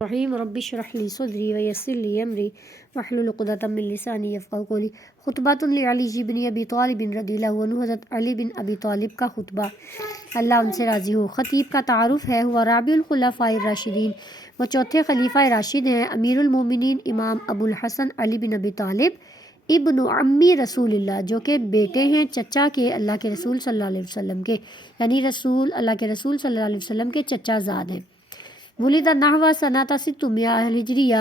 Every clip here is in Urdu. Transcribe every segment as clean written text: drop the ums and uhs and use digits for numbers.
الرحیم رب اشرح لی صدری ویسر لی امری واحلل عقدۃ من لسانی یفقہوا قولی۔ خطبۃ لعلی بن ابی طالب رضی اللہ عنہ، حضرت علی بن ابی طالب کا خطبہ، اللہ ان سے راضی ہو۔ خطیب کا تعارف ہے، ہوا رابع الخلفاء الراشدین، وہ چوتھے خلیفہ راشد ہیں۔ امیر المومنین امام ابو الحسن علی بن ابی طالب ابن عمی رسول اللہ، جو کہ بیٹے ہیں چچا کے اللہ کے رسول صلی اللہ علیہ وسلم کے، یعنی اللہ کے رسول صلی اللہ علیہ وسلم کے چچا زاد ہیں۔ ولد نحو سنۃ 600 ہجریہ،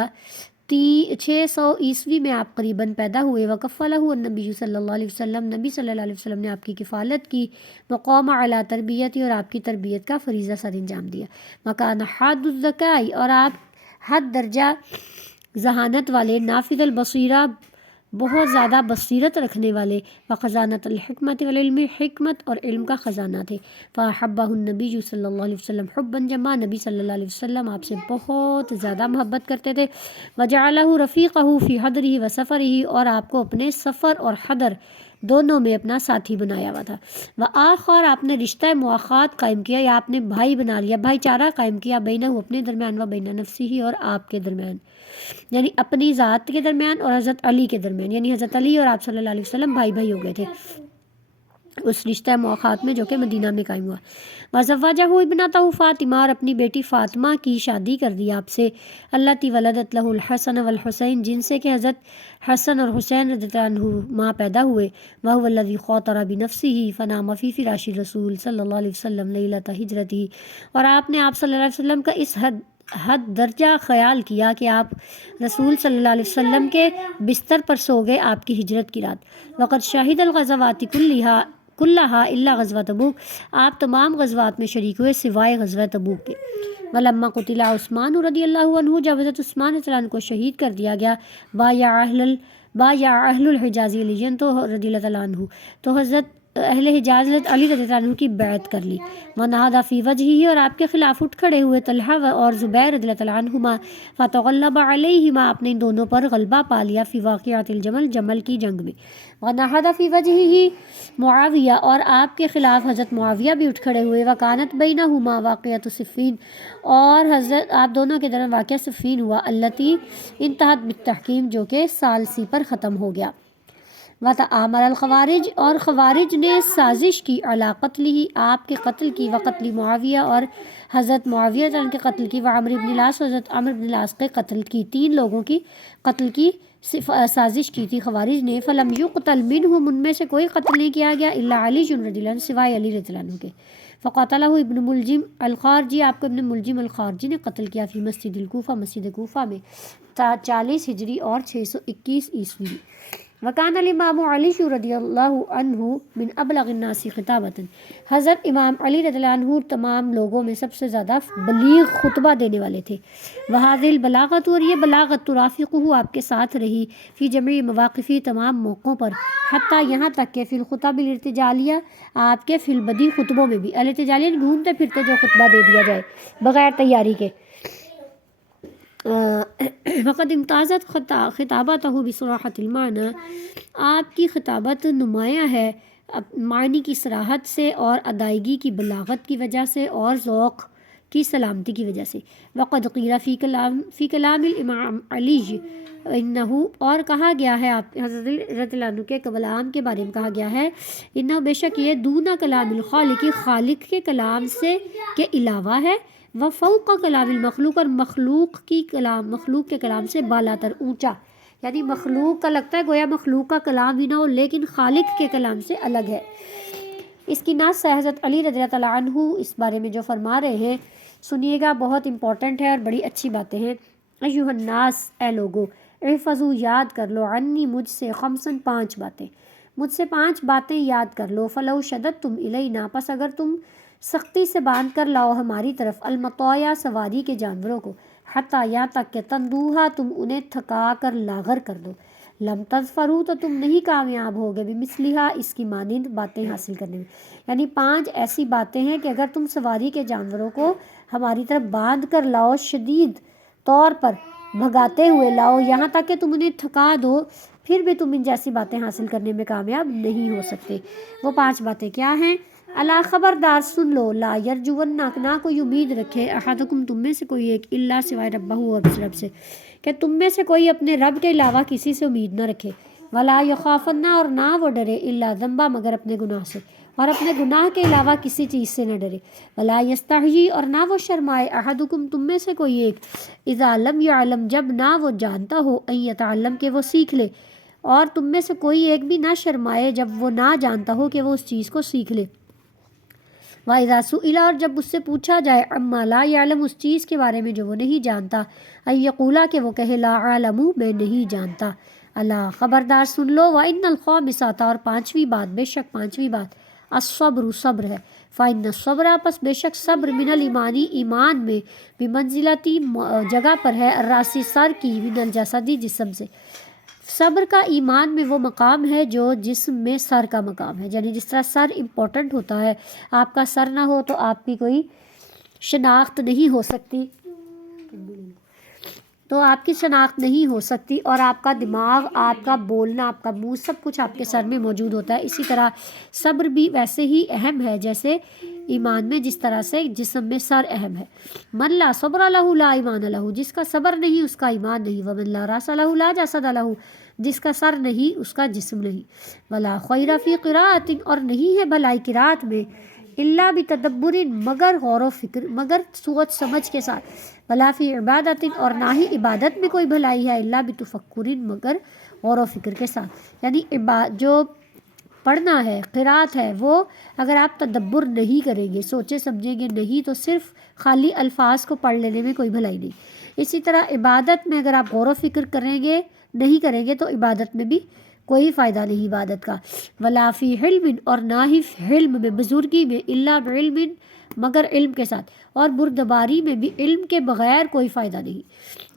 600 عیسوی میں آپ قریباً پیدا ہوئے۔ وکفلہ النبی صلی اللہ علیہ وسلم، نبی صلی اللہ علیہ وسلم نے آپ کی کفالت کی۔ وقام علی تربیتی، اور آپ کی تربیت کا فریضہ سر انجام دیا۔ وکان حاد الذکاء، اور آپ حد درجہ ذہانت والے، نافذ البصیرہ، بہت زیادہ بصیرت رکھنے والے، وخزانۃ الحکمت والعلم، حکمت اور علم کا خزانہ تھے۔ فاحبہ النبی صلی اللہ علیہ وسلم حبا جما، نبی صلی اللہ علیہ وسلم آپ سے بہت زیادہ محبت کرتے تھے۔ وجعلہ رفیقہ فی حضرہ و سفرہ، اور آپ کو اپنے سفر اور حضر دونوں میں اپنا ساتھی بنایا ہوا تھا۔ وآخر، آپ نے رشتہ مواخات قائم کیا، یا آپ نے بھائی بنا لیا، بھائی چارہ قائم کیا، بینہ، اپنے درمیان، و بین نفسہ، اور آپ کے درمیان، یعنی اپنی ذات کے درمیان اور حضرت علی کے درمیان، یعنی حضرت علی اور آپ صلی اللہ علیہ وسلم بھائی بھائی ہو گئے تھے اس رشتہ مواخات میں، جو کہ مدینہ میں قائم ہوا۔ وزوجہ ابنتہ فاطمہ، اور اپنی بیٹی فاطمہ کی شادی کر دی آپ سے، التی ولدت لہ الحسن والحسین، جن سے کہ حضرت حسن اور حسین رضی اللہ عنہما پیدا ہوئے۔ وہو الذی خاطر بنفسہ فنام فی فراش رسول صلی اللہ علیہ وسلم لیلۃ ہجرتہ، اور آپ نے آپ صلی اللہ علیہ وسلم کا اس حد درجہ خیال کیا کہ آپ رسول صلی اللہ علیہ وسلم کے بستر پر سو گئے آپ کی ہجرت کی رات۔ وقد شاہد الغزوات کلہا الا غزوہ تبوک، آپ تمام غزوات میں شریک ہوئے سوائے غزوہ تبوک کے۔ ولما قتل عثمان رضی اللہ عنہ، جب حضرت عثمان رضی اللہ عنہ کو شہید کر دیا گیا، بایا اہل الحجاز علی، تو رضی اللہ تعالیٰ عنہ، تو حضرت اہل حجاز حضرت علی رضی اللہ عنہ کی بیعت کر لی۔ ونہض فی وجہہ، اور آپ کے خلاف اٹھ کھڑے ہوئے طلحہ اور زبیر رضی اللہ تعالیٰ عنہما۔ فتغلب علیہما، آپ نے ان دونوں پر غلبہ پا لیا، فی واقعۃ الجمل، جمل کی جنگ میں۔ ونہض فی وجہہ معاویہ، اور آپ کے خلاف حضرت معاویہ بھی اٹھ کھڑے ہوئے۔ وکانت بینہما واقعۃ صفین، اور حضرت آپ دونوں کے درمیان واقعہ صفین ہوا، التی انتہت بالتحکیم، جو کہ ثالثی پر ختم ہو گیا۔ وتآمر الخوارج، اور خوارج نے سازش کی، علی قتلہ، آپ کے قتل کی، وقتل معاویہ، اور حضرت معاویہ کے قتل کی، وعمر بن العاص، حضرت عمرو بن العاص کے قتل کی، 3 لوگوں کی قتل کی سازش کی تھی خوارج نے۔ فلم یقتل منہم، ان میں سے کوئی قتل نہیں کیا گیا، الا علی رضی اللہ عنہ، سوائے علی رضی اللہ عنہ کے۔ فقاتلہ ابن ملجم الخارجی، آپ کو ابن ملجم الخارجی نے قتل کیا، فی مسجد الکوفہ، مسجد کوفہ میں، 40 ہجری اور 621 عیسوی میں۔ وکان الامام علی رضی اللہ عنہ من ابلغ الناس خطابۃ، حضرت امام علی رضی اللہ عنہ تمام لوگوں میں سب سے زیادہ بلیغ خطبہ دینے والے تھے۔ وہذہ البلاغۃ، اور یہ بلاغت، ترافقہ، آپ کے ساتھ رہی، فی جمیع مواقفی، تمام موقعوں پر، حتیٰ یہاں تک کہ فی الخطب الارتجالیہ، آپ کے فی البدی خطبوں میں بھی، الارتجالیہ گھومتے پھرتے جو خطبہ دے دیا جائے بغیر تیاری کے۔ وقد امتازت خطابتہ بصراحۃ المعنی، آپ کی خطابت نمایاں ہے معنی کی صراحت سے، اور ادائیگی کی بلاغت کی وجہ سے، اور ذوق کی سلامتی کی وجہ سے۔ وقد قیل فی کلام الامام علی انہ، اور کہا گیا ہے آپ حضرت رضی اللہ عنہ کے کلام کے بارے میں کہا گیا ہے، انہ، بے شک یہ، دون کلام الخالق، خالق کے کلام سے کے علاوہ ہے، وفوق کلام المخلوق، اور مخلوق کے کلام سے بالا تر، اونچا، یعنی مخلوق کا لگتا ہے گویا مخلوق کا کلام ہی نہ ہو، لیکن خالق کے کلام سے الگ ہے۔ اس کی نص ہے حضرت علی رضی اللہ عنہ اس بارے میں جو فرما رہے ہیں، سنیے گا، بہت امپورٹنٹ ہے اور بڑی اچھی باتیں ہیں۔ ایھا الناس، اے لوگو، احفظوا، یاد کر لو، عنی، مجھ سے، خمسن، 5 باتیں، مجھ سے 5 باتیں یاد کر لو، فلو شددتم الینا، پس اگر تم سختی سے باندھ کر لاؤ ہماری طرف، المطایا، سواری کے جانوروں کو، حتیٰ، یہاں تک کہ تندوہا، تم انہیں تھکا کر لاغر کر دو، لم تظفروا، تو تم نہیں کامیاب ہوگے، بمثلہا، اس کی مانند باتیں حاصل کرنے میں، یعنی 5 ایسی باتیں ہیں کہ اگر تم سواری کے جانوروں کو ہماری طرف باندھ کر لاؤ، شدید طور پر بھگاتے ہوئے لاؤ، یہاں تک کہ تم انہیں تھکا دو، پھر بھی تم ان جیسی باتیں حاصل کرنے میں کامیاب نہیں ہو سکتے۔ وہ 5 باتیں کیا ہیں؟ الا خبردار سن لو، لا یرجونک نہ کوئی امید رکھے، احدکم تم میں سے کوئی ایک، الا سوائے ربہ اپنے رب سے، کہ تم میں سے کوئی اپنے رب کے علاوہ کسی سے امید نہ رکھے، ولا یخافن اور نہ وہ ڈرے، الا ذنبا مگر اپنے گناہ سے، اور اپنے گناہ کے علاوہ کسی چیز سے نہ ڈرے، ولا یستحیی اور نہ وہ شرمائے، احدکم تم میں سے کوئی ایک، اذا لم یعلم جب نہ وہ جانتا ہو، ان یتعلم کہ وہ سیکھ لے، اور تم میں سے کوئی ایک بھی نہ شرمائے جب وہ نہ جانتا ہو کہ وہ اس چیز کو سیکھ لے، وَإِذَا سُئِلَ اور جب اس سے پوچھا جائے، عَمَّا لَا يَعْلَمُ اس چیز کے بارے میں جو وہ نہیں جانتا، أَن يَقُولَ کہ وہ کہے لا أَعْلَمُ میں نہیں جانتا، اللہ خبردار سن لو، وَإِنَّ الْخَامِسَةَ اور پانچویں بات، بے شک پانچویں بات، الصبر صبر ہے، فَإِنَّ الصَّبْرَ پس بے شک صبر من الایمانی ایمان میں، بمنزلتی جگہ پر ہے، الراسی سر کی، من الجسدی جسم سے، صبر کا ایمان میں وہ مقام ہے جو جسم میں سر کا مقام ہے، یعنی جس طرح سر امپورٹنٹ ہوتا ہے، آپ کا سر نہ ہو تو آپ کی کوئی شناخت نہیں ہو سکتی، تو آپ کی شناخت نہیں ہو سکتی، اور آپ کا دماغ، آپ کا بولنا، آپ کا منہ، سب کچھ آپ کے سر میں موجود ہوتا ہے، اسی طرح صبر بھی ویسے ہی اہم ہے جیسے ایمان میں جس طرح سے جسم میں سر اہم ہے، من لا صبر لہ لا ایمان لہ جس کا صبر نہیں اس کا ایمان نہیں، ومن لا راس لہ لا جسد لہ جس کا سر نہیں اس کا جسم نہیں، ولا خیر فی قراءۃ اور نہیں ہے بھلائی قرات میں، الا بتدبر مگر غور و فکر، مگر سوچ سمجھ کے ساتھ، ولا فی عبادت اور نہ ہی عبادت میں کوئی بھلائی ہے، الا بتفکر مگر غور و فکر کے ساتھ، یعنی جو پڑھنا ہے، قرات ہے، وہ اگر آپ تدبر نہیں کریں گے، سوچے سمجھیں گے نہیں، تو صرف خالی الفاظ کو پڑھ لینے میں کوئی بھلائی نہیں، اسی طرح عبادت میں اگر آپ غور و فکر کریں گے نہیں کریں گے تو عبادت میں بھی کوئی فائدہ نہیں عبادت کا، ولا فی علم اور نہ ہی علم میں، بزرگی میں، الا بعلم مگر علم کے ساتھ، اور بردباری میں بھی علم کے بغیر کوئی فائدہ نہیں،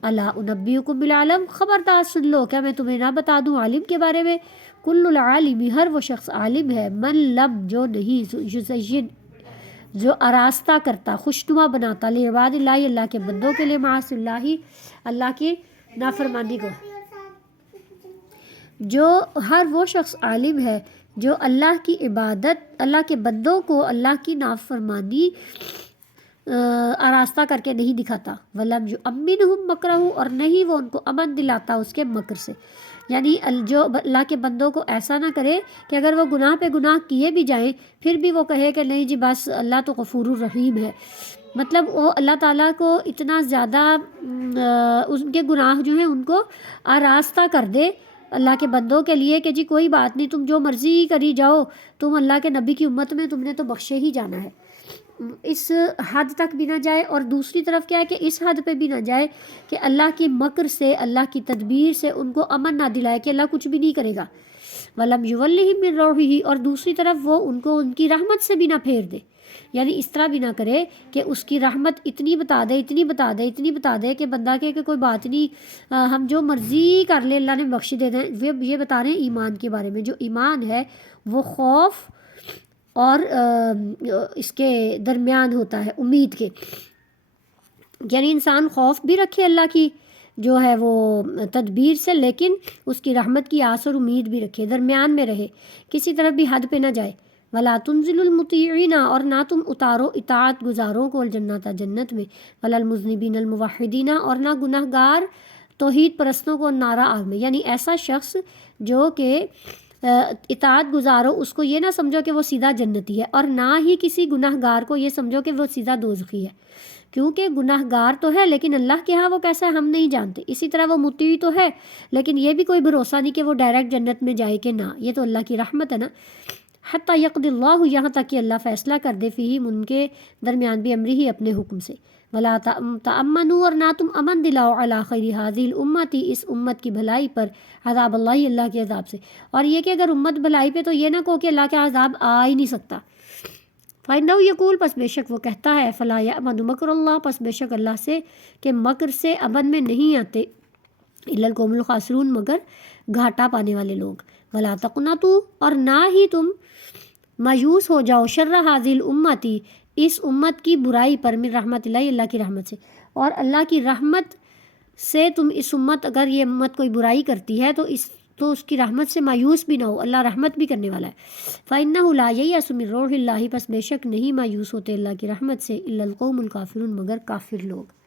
الا انبئکم بالعلم خبردار سن لو، کیا میں تمہیں نہ بتا دوں عالم کے بارے میں، کل العالم ہر وہ شخص عالم ہے، من لم جو نہیں، یزین جو آراستہ کرتا، خوشنما بناتا، لعباد اللہ اللہ کے بندوں کے لیے، معاصی اللہ اللہ کی نافرمانی کو، جو ہر وہ شخص عالم ہے جو اللہ کی عبادت، اللہ کے بندوں کو اللہ کی نافرمانی آراستہ کر کے نہیں دکھاتا، وَلَمْ يُؤَمِّنْهُمْ مَكْرَهُ اور نہیں وہ ان کو امن دلاتا اس کے مکر سے، یعنی جو اللہ کے بندوں کو ایسا نہ کرے کہ اگر وہ گناہ پہ گناہ کیے بھی جائیں پھر بھی وہ کہے کہ نہیں جی بس اللہ تو غفور الرحیم ہے، مطلب وہ اللہ تعالیٰ کو اتنا زیادہ ان کے گناہ جو ہیں ان کو آراستہ کر دے اللہ کے بندوں کے لیے کہ جی کوئی بات نہیں، تم جو مرضی کری جاؤ، تم اللہ کے نبی کی امت میں تم نے تو بخشے ہی جانا ہے، اس حد تک بھی نہ جائے، اور دوسری طرف کیا ہے کہ اس حد پہ بھی نہ جائے کہ اللہ کی مکر سے، اللہ کی تدبیر سے ان کو امن نہ دلائے کہ اللہ کچھ بھی نہیں کرے گا، وَلَمْ يُوَلِّهِمْ مِنْ رَوْحِهِ اور دوسری طرف وہ ان کو ان کی رحمت سے بھی نہ پھیر دے، یعنی اس طرح بھی نہ کرے کہ اس کی رحمت اتنی بتا دے اتنی بتا دے اتنی بتا دے کہ بندہ کہ کوئی بات نہیں، ہم جو مرضی کر لیں اللہ نے بخش دے دیں، یہ بتا رہے ہیں ایمان کے بارے میں، جو ایمان ہے وہ خوف اور اس کے درمیان ہوتا ہے، امید کے، یعنی انسان خوف بھی رکھے اللہ کی جو ہے وہ تدبیر سے، لیکن اس کی رحمت کی آس اور امید بھی رکھے، درمیان میں رہے، کسی طرف بھی حد پہ نہ جائے، ولا تنزل المطیعین اور نہ تم اتارو اطاعت گزاروں کو الجنت جنت میں، ولا المذنبین الموحدین اور نہ گناہ گار توحید پرستوں کو نارا آگ میں، یعنی ایسا شخص جو کہ اطاعت گزارو اس کو یہ نہ سمجھو کہ وہ سیدھا جنتی ہے، اور نہ ہی کسی گناہ گار کو یہ سمجھو کہ وہ سیدھا دوزخی ہے، کیونکہ گناہ گار تو ہے لیکن اللہ کے ہاں وہ کیسا ہے ہم نہیں جانتے، اسی طرح وہ مطیع تو ہے لیکن یہ بھی کوئی بھروسہ نہیں کہ وہ ڈائریکٹ جنت میں جائے کہ نہ، یہ تو اللہ کی رحمت ہے نا، حتیٰ یقضی اللہ یہاں تک کہ اللہ فیصلہ کر دے فیہم ان کے درمیان بھی امری ہی اپنے حکم سے، ولا تأمنوا اور نہ تم امن دلاؤ علی خیر ہذہ الامت اس امت کی بھلائی پر، عذاب اللہ اللہ کے عذاب سے، اور یہ کہ اگر امت بھلائی پہ تو یہ نہ کہو کہ اللہ کا عذاب آ ہی نہیں سکتا، فَإِنَّهُ یقول پس بے شک وہ کہتا ہے، فَلَا يَأْمَنُ مَكْرَ اللَّهِ پس بے شک اللہ سے کہ مکر سے امن میں نہیں آتے، إِلَّا الْقَوْمُ الْخَاسِرُونَ مگر گھاٹا پانے والے لوگ، وَلَا تَقْنَطُوا اور نہ ہی تم مایوس ہو جاؤ، شر هذه الامت اس امت کی برائی پر، من رحمت اللہ اللہ کی رحمت سے، اور اللہ کی رحمت سے تم اس امت، اگر یہ امت کوئی برائی کرتی ہے تو اس تو اس کی رحمت سے مایوس بھی نہ ہو، اللہ رحمت بھی کرنے والا ہے۔ فَإِنَّهُ لَا يَيْأَسُ مِن رَوْحِ اللَّهِ، پس بے شک نہیں مایوس ہوتے اللہ کی رحمت سے، إِلَّا الْقَوْمُ الْكَافِرُونَ مگر کافر لوگ۔